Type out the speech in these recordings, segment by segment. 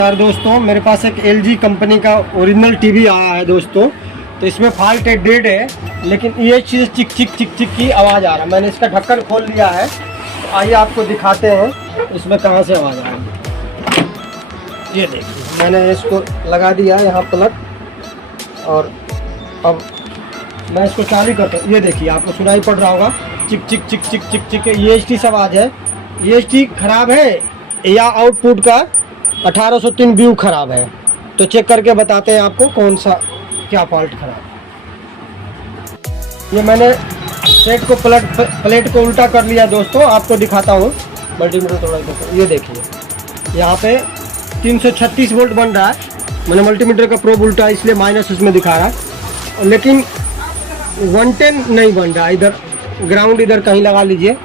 यार दोस्तों, मेरे पास एक LG कंपनी का ओरिजिनल टीवी आया है दोस्तों। तो इसमें फॉल्ट डेड है, लेकिन ये चीज़ चिक चिक चिक चिक की आवाज़ आ रहा है। मैंने इसका ढक्कन खोल लिया है, तो आइए आपको दिखाते हैं इसमें कहाँ से आवाज़ आ रही है। ये देखिए, मैंने इसको लगा दिया यहाँ प्लग, और अब मैं इसको चालू करता हूँ। ये देखिए, आपको सुनाई पड़ रहा होगा चिक चिक चिक चिक चिक चिक। EHT से आवाज़ है। EHT खराब है या आउटपुट का 1803 व्यू खराब है, तो चेक करके बताते हैं आपको कौन सा क्या फॉल्ट खराब है। ये मैंने सेट को प्लेट को उल्टा कर लिया दोस्तों, आपको दिखाता हूँ। मल्टीमीटर थोड़ा देखो, ये देखिए यहाँ पे 336 वोल्ट बन रहा है। मैंने मल्टीमीटर का प्रोब उल्टा, इसलिए माइनस इसमें दिखा रहा है, लेकिन 110 नहीं बन रहा। इधर ग्राउंड इधर कहीं लगा लीजिए,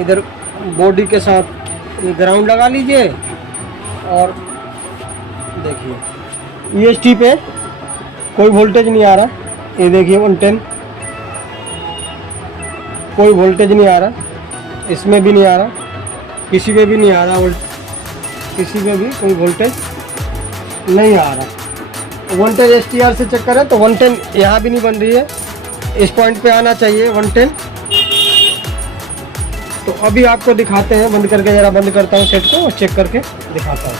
इधर बॉडी के साथ ये ग्राउंड लगा लीजिए, और देखिए EHT पे कोई वोल्टेज नहीं आ रहा। ये देखिए 110, कोई वोल्टेज नहीं आ रहा। इसमें भी नहीं आ रहा, किसी पे भी नहीं आ रहा किसी पे भी कोई वोल्टेज नहीं आ रहा। वोल्टेज STR से चेक करें तो 110 यहाँ भी नहीं बन रही है। इस पॉइंट पे आना चाहिए 110। तो अभी आपको दिखाते हैं, बंद करके जरा बंद करता हूँ सेट को और चेक करके दिखाता हूँ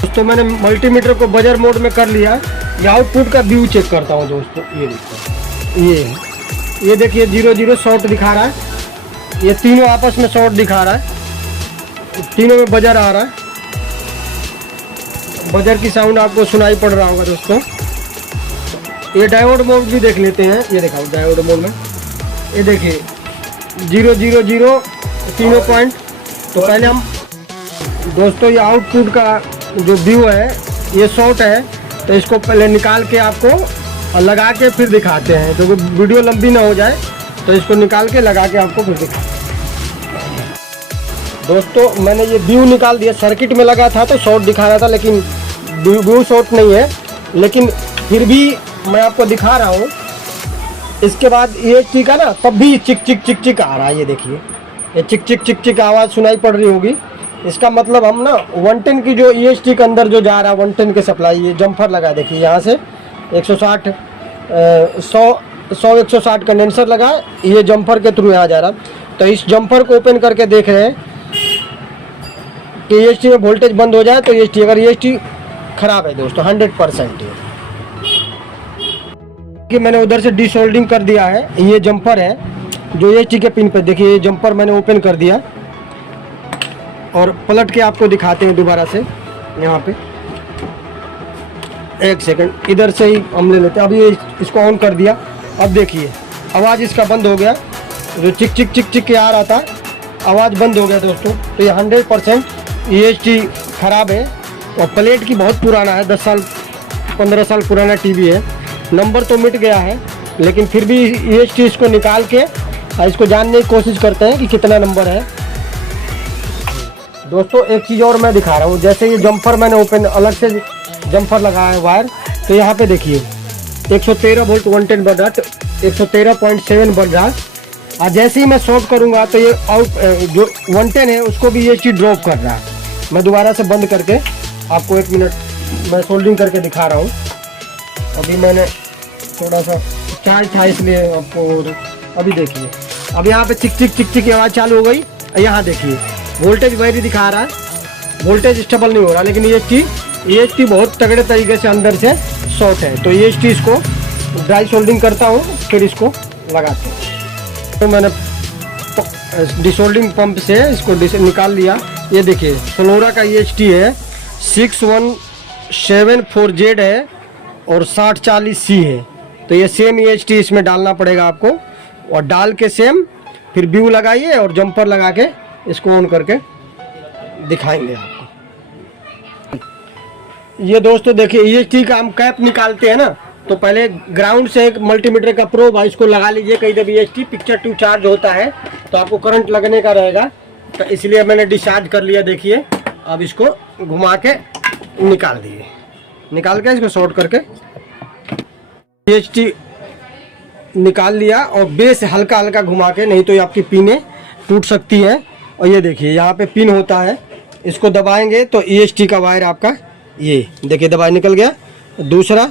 दोस्तों। मैंने मल्टीमीटर को बजर मोड में कर लिया। ये आउटपुट का व्यू चेक करता हूँ दोस्तों। ये देखो, ये देखिए 00 शॉर्ट दिखा रहा है। ये तीनों आपस में शॉर्ट दिखा रहा है, तीनों में बजर आ रहा है। बजर की साउंड आपको सुनाई पड़ रहा होगा दोस्तों। ये डायोड मोड भी देख लेते हैं। ये दिखाओ डायोड मोड में, ये देखिए 000 तीनों पॉइंट। तो पहले हम दोस्तों, ये आउटपुट का जो व्यू है ये शॉर्ट है, तो इसको पहले निकाल के आपको लगा के फिर दिखाते हैं, तो वीडियो लंबी ना हो जाए। तो इसको निकाल के लगा के आपको फिर दिखाते हैं दोस्तों। मैंने ये व्यू निकाल दिया। सर्किट में लगा था तो शॉर्ट दिखा रहा था, लेकिन व्यू शॉर्ट नहीं है, लेकिन फिर भी मैं आपको दिखा रहा हूँ। इसके बाद EHT का ना तब भी चिक चिक चिक चिक आ रहा है। ये देखिए, ये चिक चिक चिक चिक आवाज़ सुनाई पड़ रही होगी। इसका मतलब हम ना 110 की जो EHT के अंदर जो जा रहा है 110 के सप्लाई, ये जंपर लगा देखिए, यहाँ से 160 100 160 कंडेंसर लगा, ये जंपर के थ्रू यहाँ जा रहा। तो इस जंपर को ओपन करके देख रहे हैं कि EHT में वोल्टेज बंद हो जाए। तो EHT, अगर EHT खराब है दोस्तों 100% है कि मैंने उधर से डिसोल्डिंग कर दिया है। ये जंपर है जो EHT के पिन पर, देखिए ये जंपर मैंने ओपन कर दिया, और पलट के आपको दिखाते हैं दोबारा से। यहाँ पे एक सेकंड, इधर से ही हम ले लेते हैं। अभी इसको ऑन कर दिया, अब देखिए आवाज़ इसका बंद हो गया। जो चिक चिक चिक चिक के आ रहा था, आवाज़ बंद हो गया दोस्तों। तो ये 100% EHT खराब है, और प्लेट की बहुत पुराना है, 10 साल 15 साल पुराना टीवी है। नंबर तो मिट गया है, लेकिन फिर भी EHT इसको निकाल के इसको जानने की कोशिश करते हैं कि कितना नंबर है दोस्तों। एक चीज़ और मैं दिखा रहा हूँ, जैसे ये जंपर मैंने ओपन अलग से जंपर लगाया है वायर, तो यहाँ पे देखिए 113 वोल्ट 110 बढ़ रहा, 113.7 बढ़ रहा। और जैसे ही मैं शॉर्ट करूँगा तो ये जो 110 है उसको भी EHT ड्रॉप कर रहा है। मैं दोबारा से बंद करके आपको 1 मिनट मैं सोल्डिंग करके दिखा रहा हूँ। अभी मैंने थोड़ा सा चार्ज था इसलिए आपको। अभी देखिए, अब यहाँ पे चिक चिक चिक चिक की आवाज़ चालू हो गई। यहाँ देखिए वोल्टेज वैरी दिखा रहा है, वोल्टेज स्टेबल नहीं हो रहा, लेकिन EHT बहुत तगड़े तरीके से अंदर से शॉर्ट है। तो EHT इसको ड्राई सोल्डिंग करता हूँ, फिर इसको लगाते हैं। तो मैंने डिसोल्डिंग पंप से इसको निकाल लिया। ये देखिए सोलोरा का EHT है, 6174Z है और 6040C है। तो ये सेम EHT इसमें डालना पड़ेगा आपको, और डाल के सेम फिर व्यू लगाइए और जंपर लगा के इसको ऑन करके दिखाएंगे आपको। ये दोस्तों देखिए EHT का हम कैप निकालते हैं ना, तो पहले ग्राउंड से एक मल्टीमीटर का प्रोब है, इसको लगा लीजिए। कहीं जब EHT पिक्चर टू चार्ज होता है तो आपको करंट लगने का रहेगा, तो इसलिए मैंने डिस्चार्ज कर लिया। देखिए अब इसको घुमा के निकाल दिए, निकाल के इसको शॉर्ट करके EHT निकाल लिया, और बेस हल्का हल्का घुमा के, नहीं तो आपकी पिनें टूट सकती हैं। और ये देखिए यहाँ पे पिन होता है, इसको दबाएंगे तो EST का वायर आपका ये देखिए दबाए निकल गया। दूसरा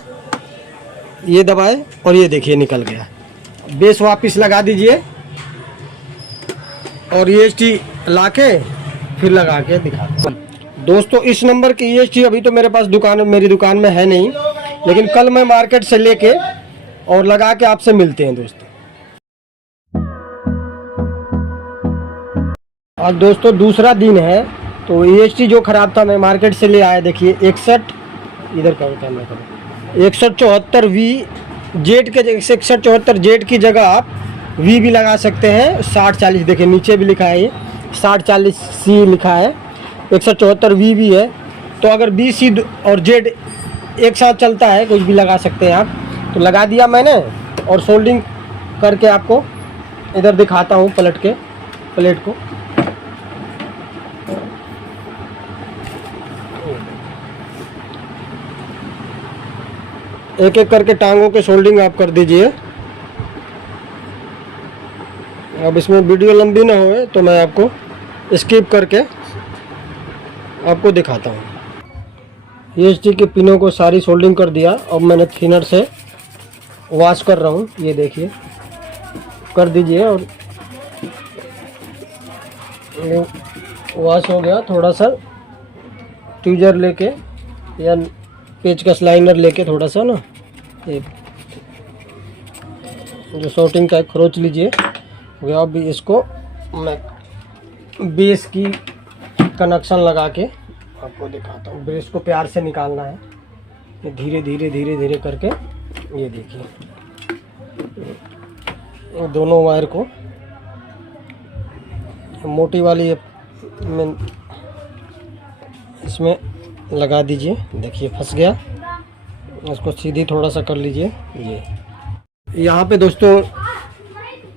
ये दबाए और ये देखिए निकल गया। बेस वापस लगा दीजिए और EST लाके फिर लगा के दिखा। दोस्तों इस नंबर की EST अभी तो मेरे पास मेरी दुकान में है नहीं, लेकिन कल मैं मार्केट से लेके और लगा के आपसे मिलते हैं दोस्तों। और दोस्तों दूसरा दिन है तो EST जो ख़राब था मैं मार्केट से ले आया। देखिए 61 इधर का कैमरा करो 6174V जेड के 6174 की जगह आप V भी लगा सकते हैं। 6040 देखिए नीचे भी लिखा है, ये 6040C लिखा है। 6174V भी है। तो अगर B C और Z एक साथ चलता है कुछ भी लगा सकते हैं आप। तो लगा दिया मैंने और सोल्डिंग करके आपको इधर दिखाता हूँ पलट के प्लेट को। एक एक करके टांगों के सोल्डिंग आप कर दीजिए। अब इसमें वीडियो लंबी ना होए तो मैं आपको स्किप करके आपको दिखाता हूँ। EST के पिनों को सारी सोल्डिंग कर दिया। अब मैंने थिनर से वॉश कर रहा हूँ। ये देखिए कर दीजिए और ये वॉश हो गया। थोड़ा सा ट्यूजर लेके या पेचकस लाइनर लेके थोड़ा सा ना ये जो शॉर्टिंग का खरोच लीजिए। अब भी इसको मैं बेस की कनेक्शन लगा के आपको दिखाता हूँ। बेस को प्यार से निकालना है, ये धीरे धीरे धीरे धीरे करके। ये देखिए दोनों वायर को मोटी वाली में इसमें लगा दीजिए। देखिए फंस गया, इसको सीधी थोड़ा सा कर लीजिए। ये यहाँ पे दोस्तों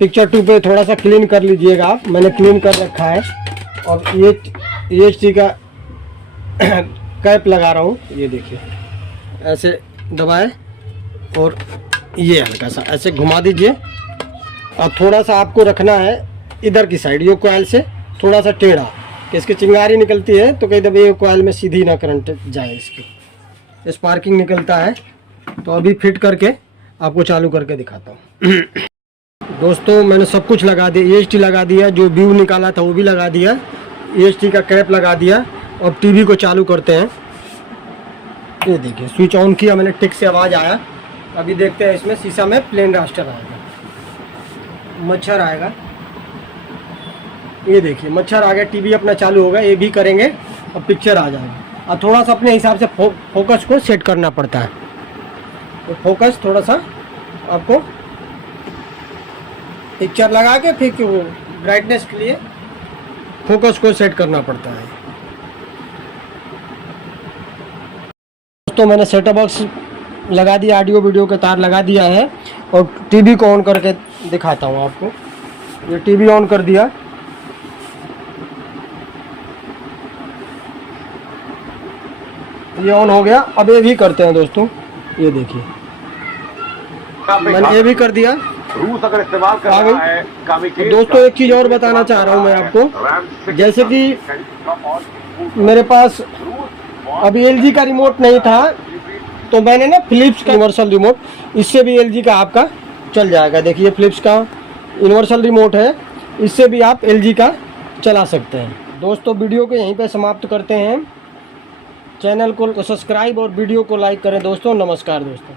पिक्चर 2 पे थोड़ा सा क्लीन कर लीजिएगा आप। मैंने क्लीन कर रखा है। और ये EST का कैप लगा रहा हूँ। ये देखिए ऐसे दबाए और ये हल्का सा ऐसे घुमा दीजिए। और थोड़ा सा आपको रखना है इधर की साइड, ये कॉइल से थोड़ा सा टेढ़ा कि इसकी चिंगारी निकलती है तो कहीं दबे कॉइल में सीधी ना करंट जाए, इसकी स्पार्किंग निकलता है। तो अभी फिट करके आपको चालू करके दिखाता हूँ। दोस्तों मैंने सब कुछ लगा दिया। EST लगा दिया, जो व्यू निकाला था वो भी लगा दिया। EST का कैप लगा दिया। और टीवी को चालू करते हैं। ये देखिए स्विच ऑन किया मैंने, टिक से आवाज़ आया। अभी देखते हैं इसमें शीशा में प्लेन रास्टर आएगा, मच्छर आएगा। ये देखिए मच्छर आ गया, टीवी अपना चालू होगा। ये भी करेंगे और पिक्चर आ जाएगी। और थोड़ा सा अपने हिसाब से फोकस को सेट करना पड़ता है। तो फोकस थोड़ा सा आपको पिक्चर लगा के फिर ब्राइटनेस के लिए फोकस को सेट करना पड़ता है। दोस्तों मैंने सेटअप बॉक्स लगा दिया, ऑडियो वीडियो के तार लगा दिया है। और टीवी को ऑन करके दिखाता हूँ आपको। ये टीवी ऑन कर दिया। ये ऑन हो गया। अब ये भी करते हैं दोस्तों। ये देखिए मैंने ये भी कर दिया। रूस अगर इस्तेमाल कर रहा है तो दोस्तों एक चीज़ और बताना चाह रहा हूँ मैं आपको। जैसे कि मेरे पास अभी LG का रिमोट नहीं था तो मैंने ना फिलिप्स का यूनिवर्सल रिमोट, इससे भी LG का आपका चल जाएगा। देखिए फिलिप्स का यूनिवर्सल रिमोट है, इससे भी आप LG का चला सकते हैं। दोस्तों वीडियो को यहीं पे समाप्त करते हैं। चैनल को सब्सक्राइब और वीडियो को लाइक करें दोस्तों। नमस्कार दोस्तों।